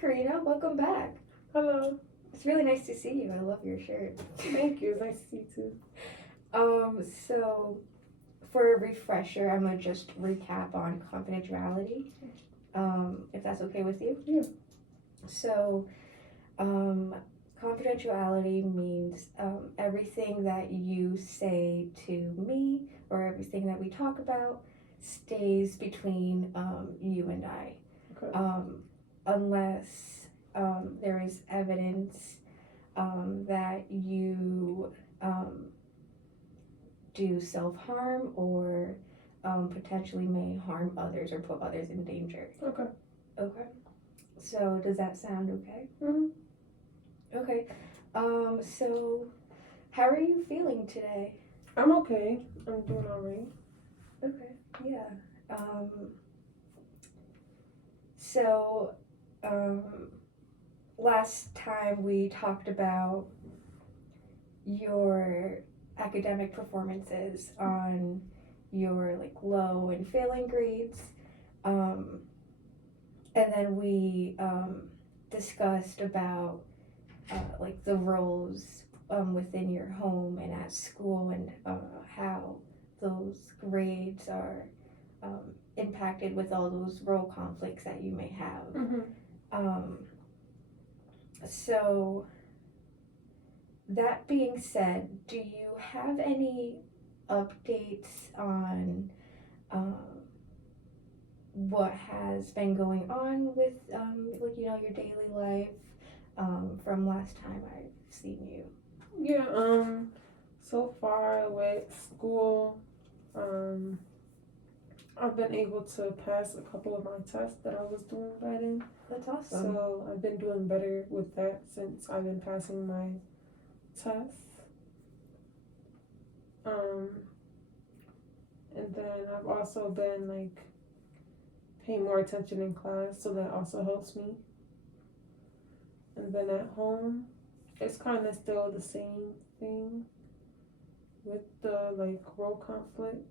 Karina. Welcome back. Hello. It's really nice to see you. I love your shirt. Thank you. It's nice to see you too. So for a refresher, I'm gonna just recap on confidentiality. If that's okay with you. Yeah. So, confidentiality means everything that you say to me or everything that we talk about stays between you and I. Okay. Unless there is evidence that you do self harm or potentially may harm others or put others in danger. Okay. Okay. So does that sound okay? Mhm. Okay. So how are you feeling today? I'm okay. I'm doing alright. Okay. Yeah. Um, so um, last time we talked about your academic performances on your like low and failing grades. Um, and then we discussed about like the roles within your home and at school and how those grades are impacted with all those role conflicts that you may have. Mhm. Um, so that being said, do you have any updates on what has been going on with like your daily life from last time I've seen you? Yeah. So far with school, um, I've been able to pass a couple of my tests that I was doing bad in. That's awesome. So I've been doing better with that since I've been passing my tests. Um, and then I've also been like paying more attention in class, so that also helps me. And then at home, it's kind of still the same thing with the like role conflict.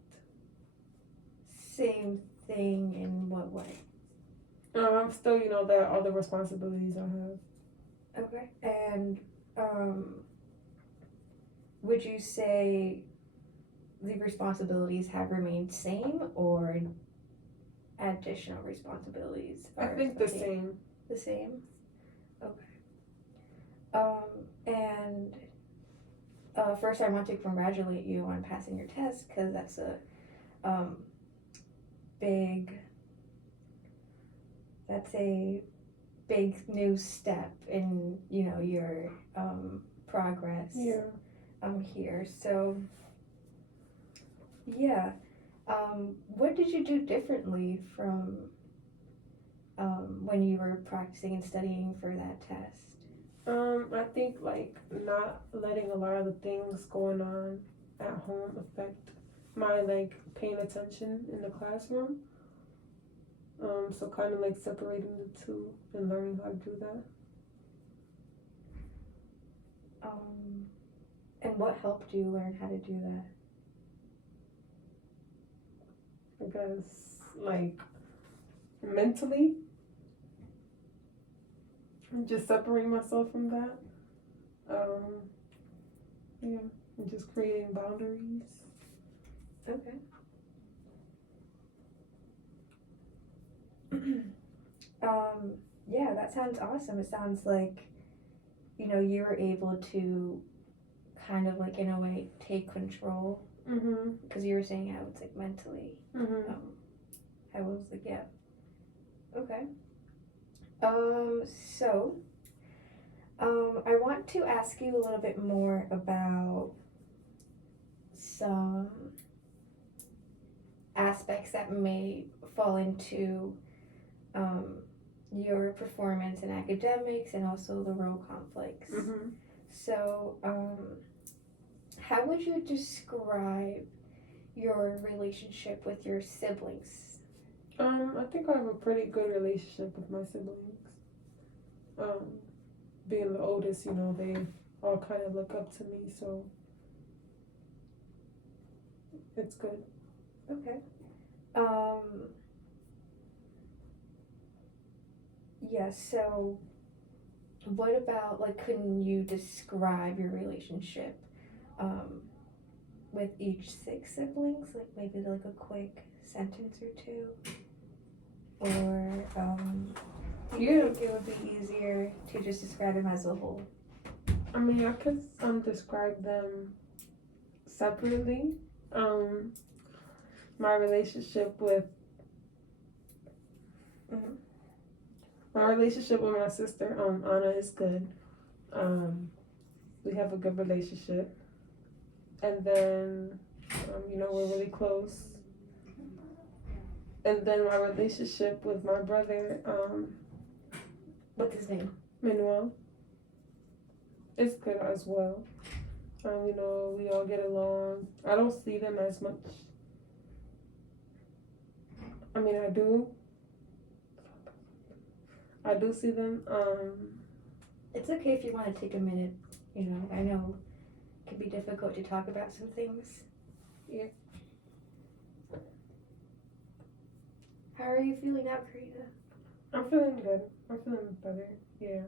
Same thing in what way? I'm still, there are all the responsibilities I have. Okay. And would you say the responsibilities have remained same or additional responsibilities I are think the same. the same? Okay. And first I want to congratulate you on passing your test because that's a big that's a big new step in your progress. Yeah. Here. So yeah. What did you do differently from when you were practicing and studying for that test? I think like not letting a lot of the things going on at home affect my like paying attention in the classroom. So kind of like separating the two and learning how to do that. And what helped you learn how to do that? I guess like mentally, just separating myself from that. Yeah, and just creating boundaries. Okay. Yeah, that sounds awesome. It sounds like, you were able to kind of like in a way take control Mhm. because you were saying how it's like mentally. Mhm. I was like, yeah. Okay. So, I want to ask you a little bit more about some aspects that may fall into your performance in academics and also the role conflicts. Mhm. So, how would you describe your relationship with your siblings? I think I have a pretty good relationship with my siblings. Being the oldest, they all kind of look up to me, so it's good. Okay. Yeah, so what about, like, couldn't you describe your relationship um, with each six siblings? Like, maybe like a quick sentence or two? Or do you think it would be easier to just describe them as a whole? I mean, I could describe them separately. Um, my relationship with Mhm. my relationship with my sister, Anna, is good. We have a good relationship, and then, we're really close. And then my relationship with my brother, What's his name? Manuel, is good as well. We all get along. I don't see them as much. I mean, I do. I do see them. It's okay if you want to take a minute. I know it can be difficult to talk about some things. Yeah. How are you feeling now, Karina? I'm feeling good. I'm feeling better. Yeah.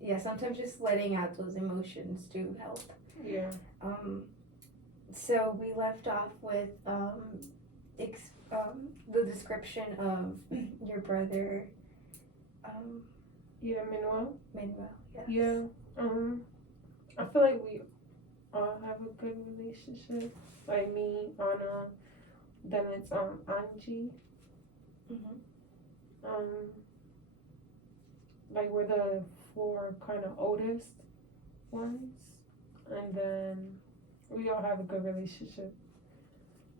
Yeah, sometimes just letting out those emotions do help. Yeah. So we left off with the description of your brother, Yeah, Manuel. Manuel. Yes. Yeah. I feel like we all have a good relationship. Like me, Anna, then it's Angie. Mhm. Like we're the four kind of oldest ones, and then we all have a good relationship.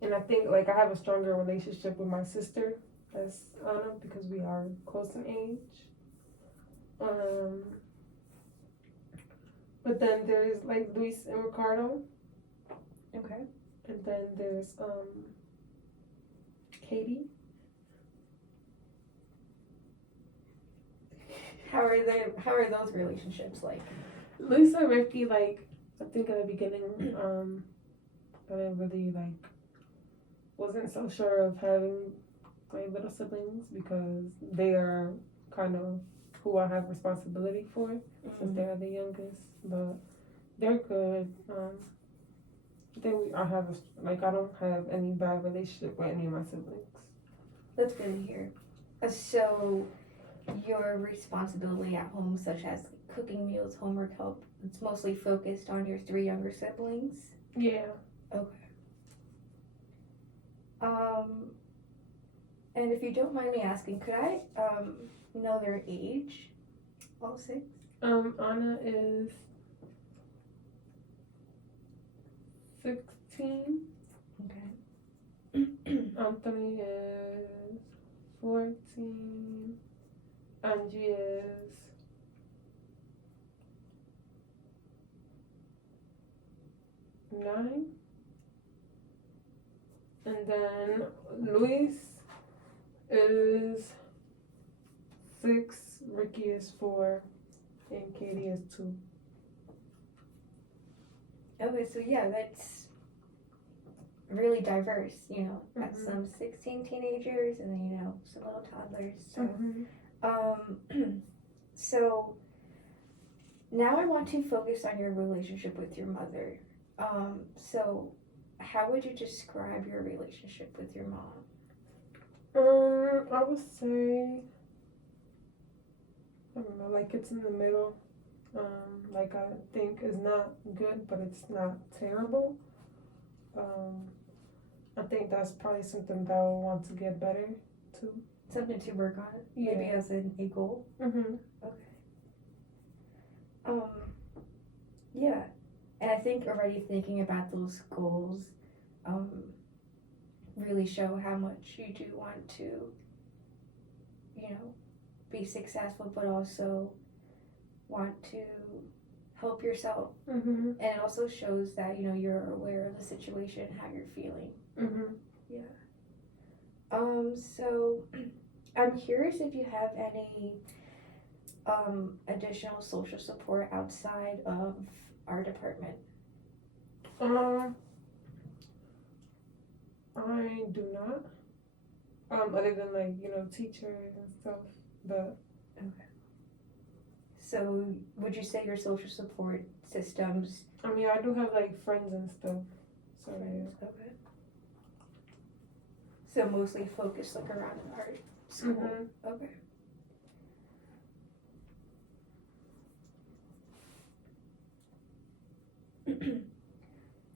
And I think like I have a stronger relationship with my sister, that's Anna, because we are close in age. Um, but then there's like Luis and Ricardo, Okay. and then there's Katie. How are those relationships like? Luis and Ricky, like I think in the beginning, I didn't really like wasn't so sure of having my little siblings because they are kind of who I have responsibility for since they're the youngest. But they're good. I don't have any bad relationship with any of my siblings. That's good to hear. So your responsibility at home, such as cooking meals, homework help, it's mostly focused on your three younger siblings. Yeah. Okay. And if you don't mind me asking, could I know their age? All six? Anna is 16. Okay. Anthony is 14. Angie is 9. And then Luis is 6. Ricky is 4. And Katie is 2. Okay, so yeah, that's really diverse. That's Mhm. some 16 teenagers and then, some little toddlers. So, so now I want to focus on your relationship with your mother. So how would you describe your relationship with your mom? I would say, I don't know, like it's in the middle. Like I think is not good, but it's not terrible. I think that's probably something that I will want to get better too. Something to work on, Yeah. maybe as a goal. Mm-hmm. Okay. Yeah, and I think already thinking about those goals, really show how much you do want to, be successful, but also want to help yourself. Mm-hmm. And it also shows that you're aware of the situation, how you're feeling. Mm-hmm. Yeah. So I'm curious if you have any additional social support outside of our department. I do not. Other than like teachers and stuff. But So would you say your social support systems? I mean, I do have like friends and stuff. So yeah. Okay. So mostly focused like around art school. Mhm. Okay.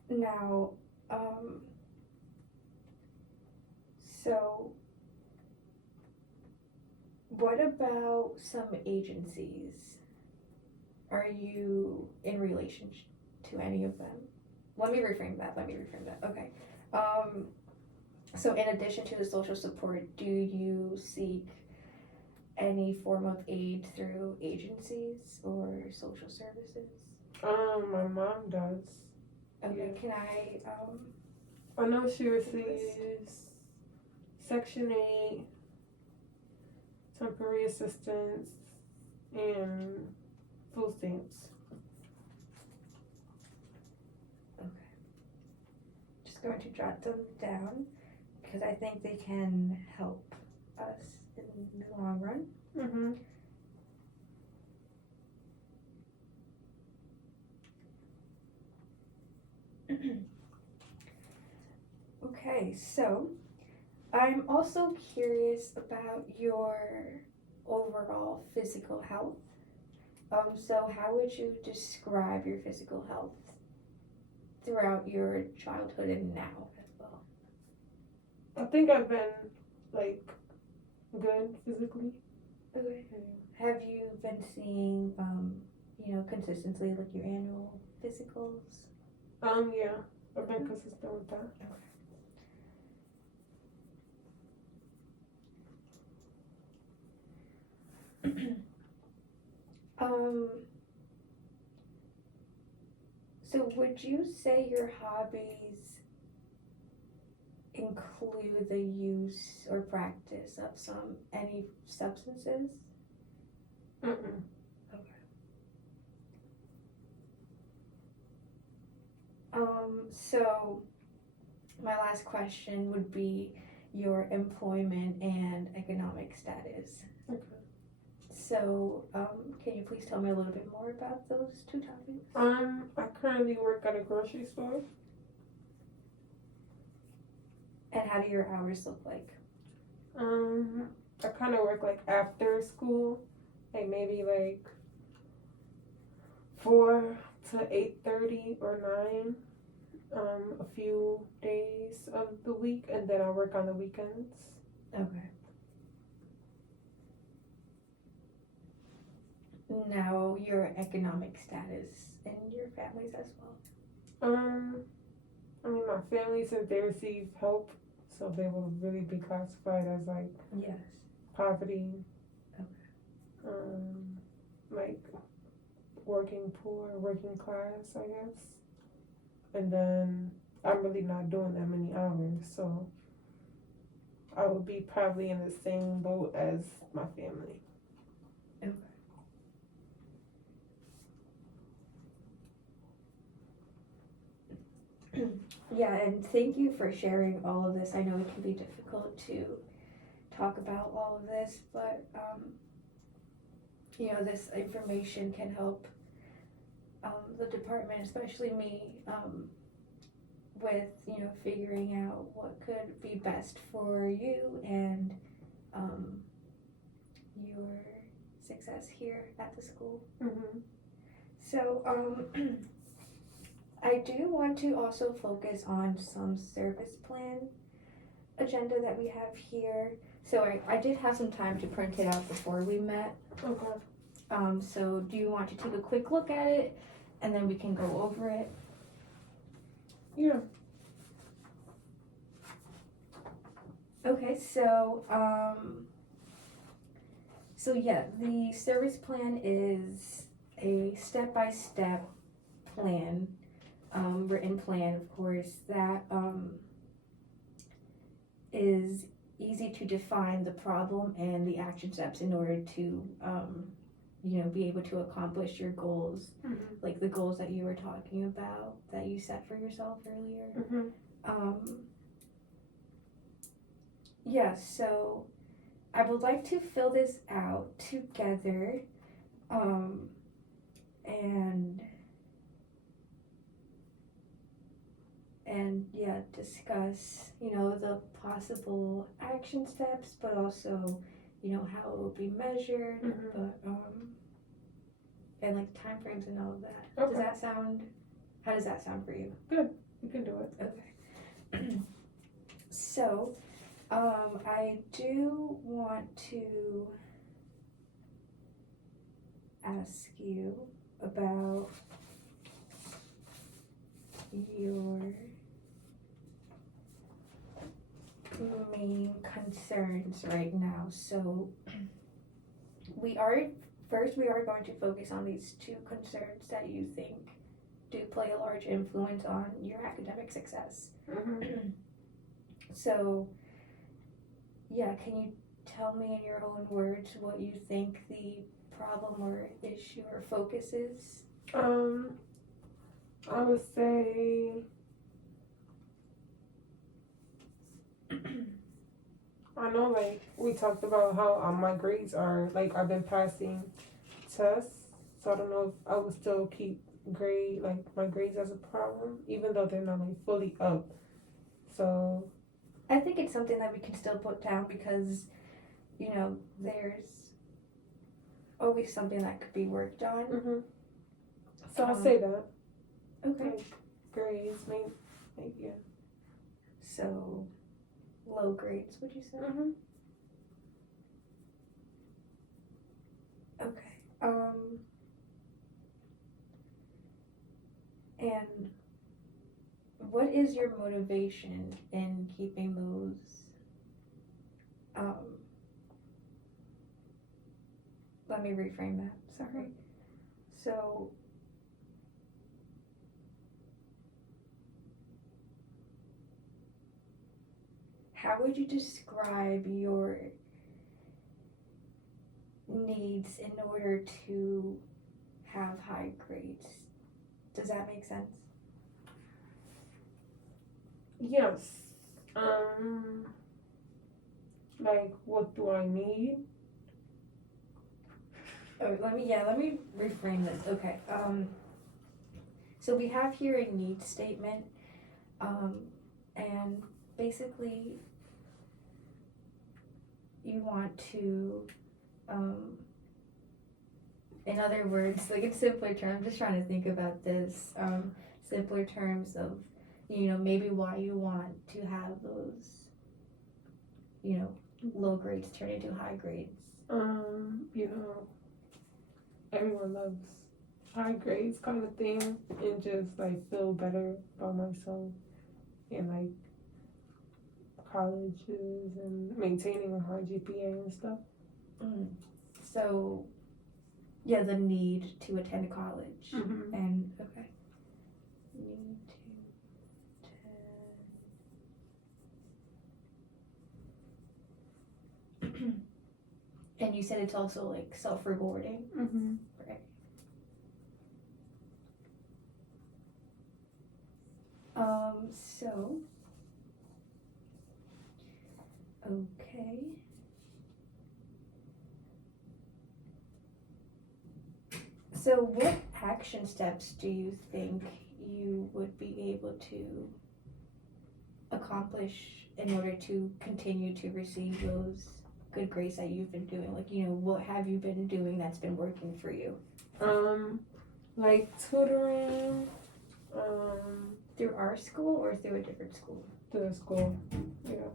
Now, so what about some agencies? Are you in relationship to any of them? Let me reframe that. Okay. So in addition to the social support, do you seek any form of aid through agencies or social services? My mom does. Okay, Yeah. can I, I know she receives Section 8, temporary assistance, and food stamps. just going to jot them down because I think they can help us in the long run. Mhm. Okay, so I'm also curious about your overall physical health. So how would you describe your physical health throughout your childhood and now as well? I think I've been like good physically. Okay. Have you been seeing, consistently like your annual physicals? Yeah, I've been consistent with that. Um, so would you say your hobbies include the use or practice of any substances? Mm-mm. So my last question would be your employment and economic status. Okay. So, can you please tell me a little bit more about those two topics? I currently work at a grocery store. And how do your hours look like? I kind of work like after school, like maybe like 4 to 8:30 or 9. A few days of the week, and then I work on the weekends. Okay. Now, your economic status and your families as well. I mean, my family says they receive help, so they will really be classified as like Yes. poverty. Okay. Like working poor, working class, I guess. And then I'm really not doing that many hours, so I would be probably in the same boat as my family. Yeah, and thank you for sharing all of this. I know it can be difficult to talk about all of this, but this information can help the department, especially me, with figuring out what could be best for you and your success here at the school. Mm-hmm. So I do want to also focus on some service plan agenda that we have here. So I did have some time to print it out before we met. Okay. So do you want to take a quick look at it and then we can go over it? Yeah. Okay, so yeah, the service plan is a step-by-step plan, written plan, of course, that is easy to define the problem and the action steps in order to be able to accomplish your goals, Mm-hmm. like the goals that you were talking about that you set for yourself earlier. Mm-hmm. Yeah, so I would like to fill this out together, um, and yeah, discuss, the possible action steps, but also, how it will be measured, but and like timeframes and all of that. Okay. How does that sound for you? Good. You can do it. Okay. So, I do want to ask you about your main concerns right now. So, we are going to focus on these two concerns that you think do play a large influence on your academic success. So, yeah, can you tell me in your own words what you think the problem or issue or focus is? I would say I know, like, we talked about how my grades are, like, I've been passing tests, so I don't know if I would still keep my grades as a problem, even though they're not, like, fully up. So I think it's something that we can still put down because, there's always something that could be worked on. So I'll say that. Okay. Like, grades, yeah. So, low grades, would you say? Okay. And what is your motivation in keeping those, let me reframe that, sorry. So, how would you describe your needs in order to have high grades? Does that make sense? Yes. Like, what do I need? Oh, let me reframe this. Okay. So we have here a needs statement, and basically you want to, in other words, like in simpler terms, I'm just trying to think about this, simpler terms of, maybe why you want to have those, low grades turn into high grades. Everyone loves high grades kind of thing, and just like feel better about myself in like colleges and maintaining a high GPA and stuff. So, yeah, the need to attend college. And, okay. Need to attend. And you said it's also like self-rewarding. Right. So, okay. So what action steps do you think you would be able to accomplish in order to continue to receive those good grades that you've been doing? Like, what have you been doing that's been working for you? Like tutoring, through our school or through a different school? Through the school, yeah.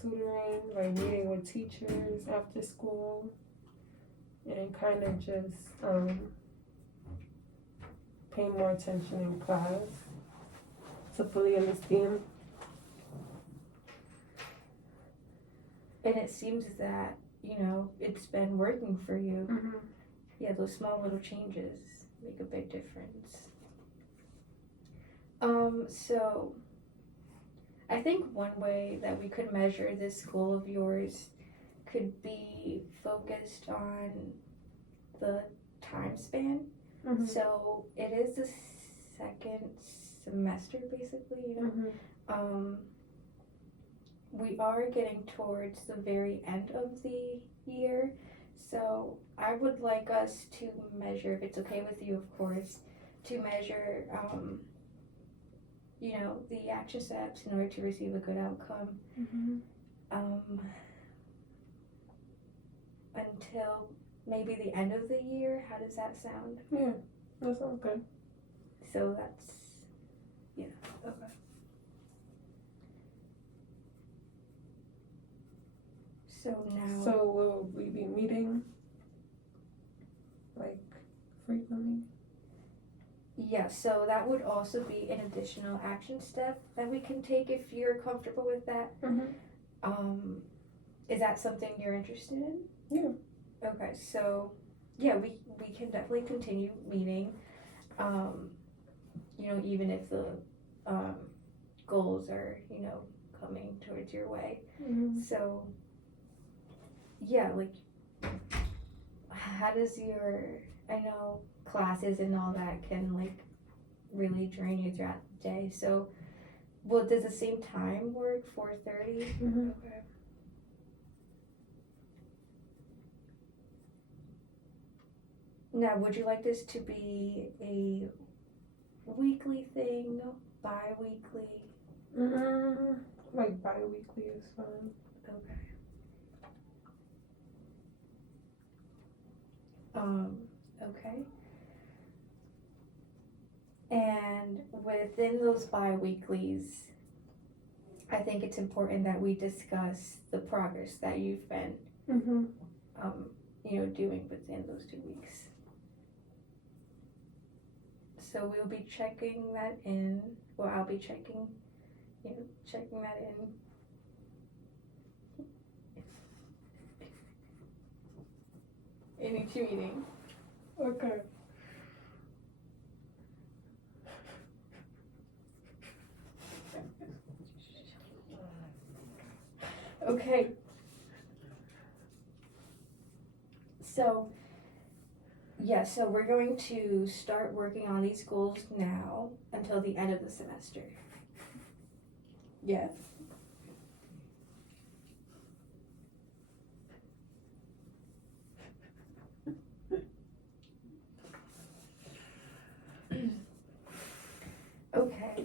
Tutoring, like meeting with teachers after school, and kind of just pay more attention in class to fully understand. And it seems that, it's been working for you. Yeah, those small little changes make a big difference. So I think one way that we could measure this goal of yours could be focused on the time span. So it is the second semester, basically, we are getting towards the very end of the year, so I would like us to measure, if it's okay with you, of course, to measure, the action steps in order to receive a good outcome. Um, until maybe the end of the year. How does that sound? Yeah, that sounds good. So that's, yeah, okay. So now. So will we be meeting like frequently? Yeah, so that would also be an additional action step that we can take if you're comfortable with that. Is that something you're interested in? Yeah. Okay, so yeah, we can definitely continue meeting. Even if the goals are, coming towards your way. So yeah, like how does I know classes and all that can like really drain you throughout the day. So does the same time work, 4:30? Okay. Now, would you like this to be a weekly thing, bi-weekly? Like bi-weekly is fine. Okay. Okay. And within those bi-weeklies, I think it's important that we discuss the progress that you've been, doing within those 2 weeks. So we'll be checking that in. Well, I'll be checking that in each meeting. Okay. Okay. So, yeah, so we're going to start working on these goals now until the end of the semester. Yes. Okay.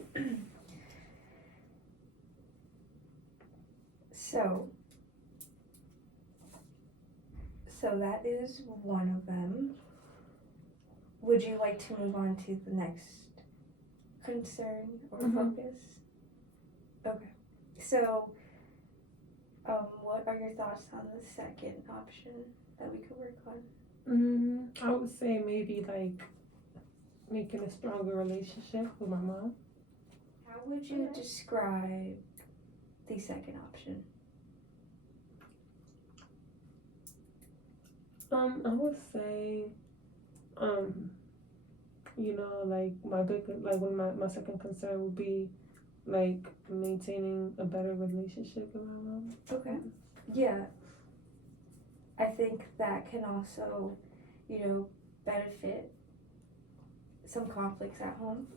So that is one of them. Would you like to move on to the next concern or focus? Okay. So, what are your thoughts on the second option that we could work on? I would say maybe like making a stronger relationship with my mom. How would you describe the second option? I would say, like my second concern would be like maintaining a better relationship with my mom. Okay. Yeah. I think that can also, benefit some conflicts at home.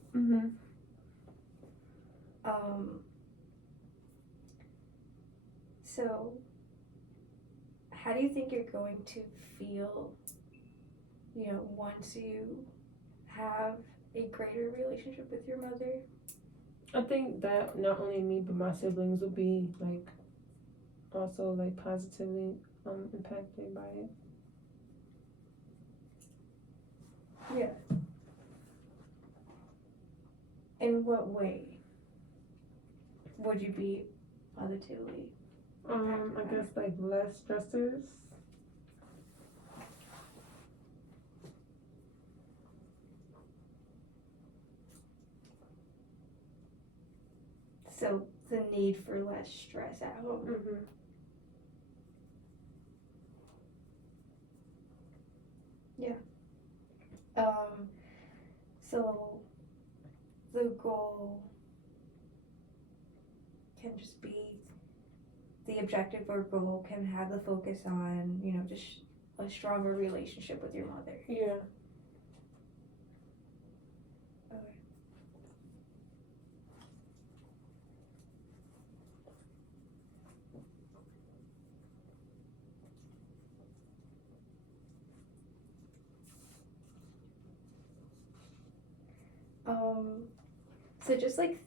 So how do you think you're going to feel, once you have a greater relationship with your mother? I think that not only me but my siblings will be like also like positively impacted by it. Yeah. In what way would you be positively? I guess like less stressors. So the need for less stress at home. Yeah. So the goal can just be the objective or goal can have the focus on, just a stronger relationship with your mother. Yeah. So just like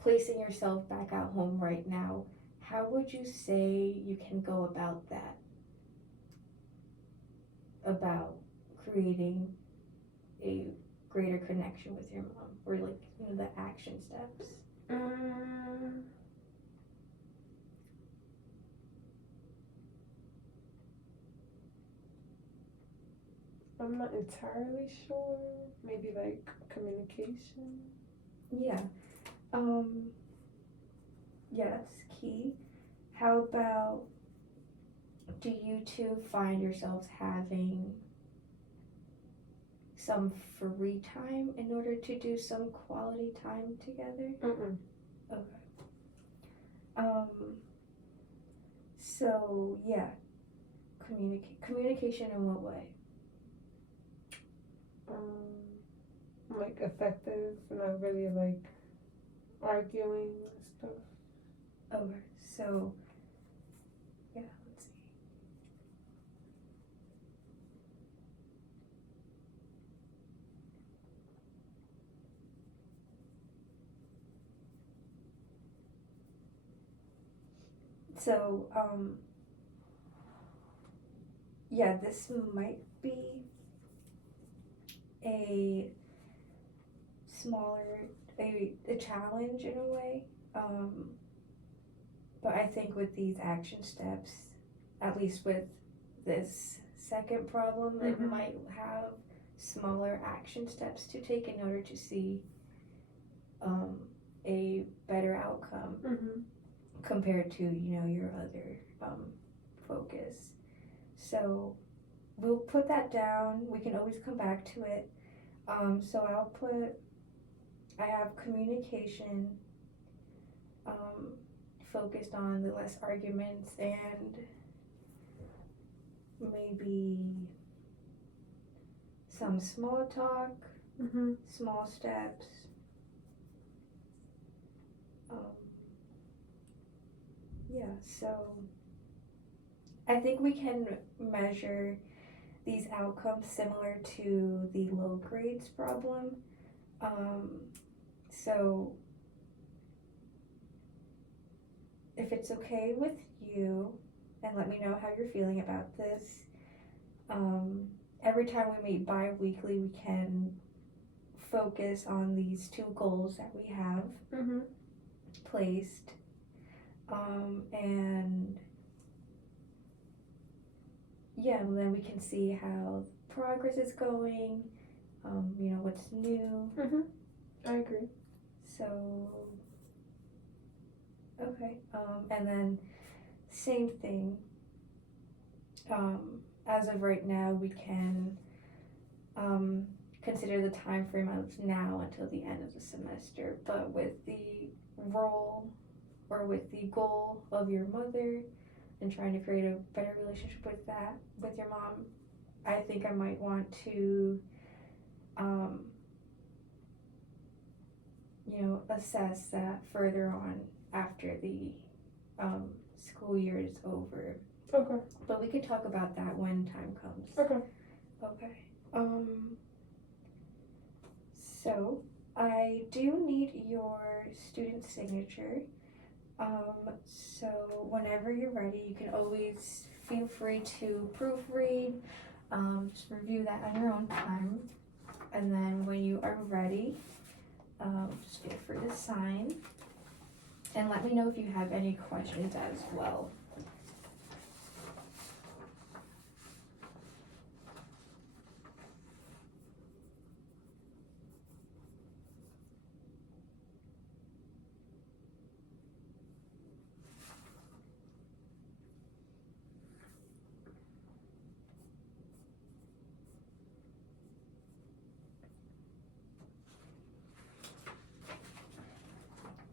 placing yourself back at home right now, how would you say you can go about that? About creating a greater connection with your mom, or like, you know, the action steps? I'm not entirely sure. Maybe like communication. Yeah. Yeah, that's key. How about, do you two find yourselves having some free time in order to do some quality time together? Okay. Um, so yeah, communication in what way? Like effective, not really like arguing and stuff. Okay, so yeah, let's see. So, yeah, this might be a smaller, a challenge in a way. But I think with these action steps, at least with this second problem, it might have smaller action steps to take in order to see a better outcome compared to, you know, your other focus. So we'll put that down. We can always come back to it. So I have communication focused on the less arguments and maybe some small talk, small steps. Yeah, so I think we can measure these outcomes similar to the low grades problem. So if it's okay with you, and let me know how you're feeling about this, every time we meet bi-weekly, we can focus on these two goals that we have placed, and yeah, and then we can see how progress is going, you know, what's new. I agree. So, okay, and then same thing, as of right now, we can consider the time frame as now until the end of the semester, but with the role or with the goal of your mother and trying to create a better relationship with that, with your mom, I think I might want to, you know, assess that further on after the school year is over. Okay. But we could talk about that when time comes. Okay. Okay. So I do need your student signature. So whenever you're ready, you can always feel free to proofread, just review that on your own time. And then when you are ready, just feel free to sign. And let me know if you have any questions as well.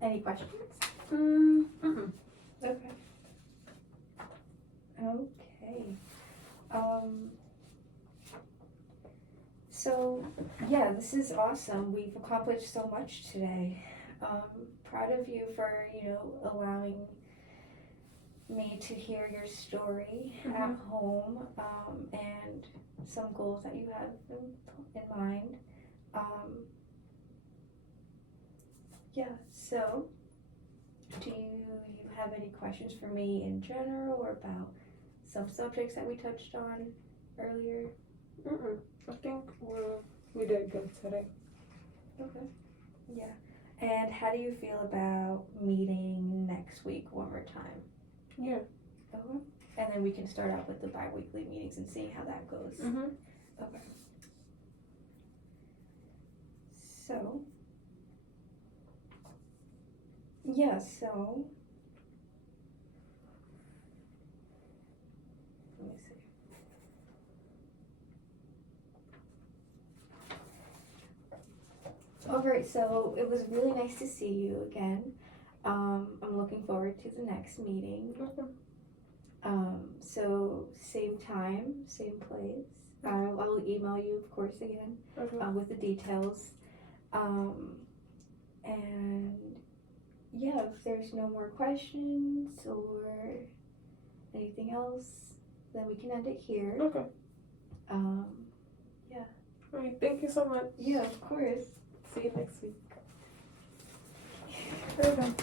Any questions? Okay. Okay. So yeah, this is awesome. We've accomplished so much today. Proud of you for, you know, allowing me to hear your story at home, and some goals that you have in mind. Yeah, so do you have any questions for me in general or about some subjects that we touched on earlier? I think we did good today. Okay. Yeah. And how do you feel about meeting next week one more time? Yeah. Okay. And then we can start out with the bi-weekly meetings and see how that goes. Okay. So, yeah, so, let me see. Alright, so it was really nice to see you again. I'm looking forward to the next meeting. So same time, same place. I'll email you, of course, again, with the details. And yeah, if there's no more questions or anything else, then we can end it here. Okay. Yeah. All right. Thank you so much. Yeah, of course. See you next week. Okay.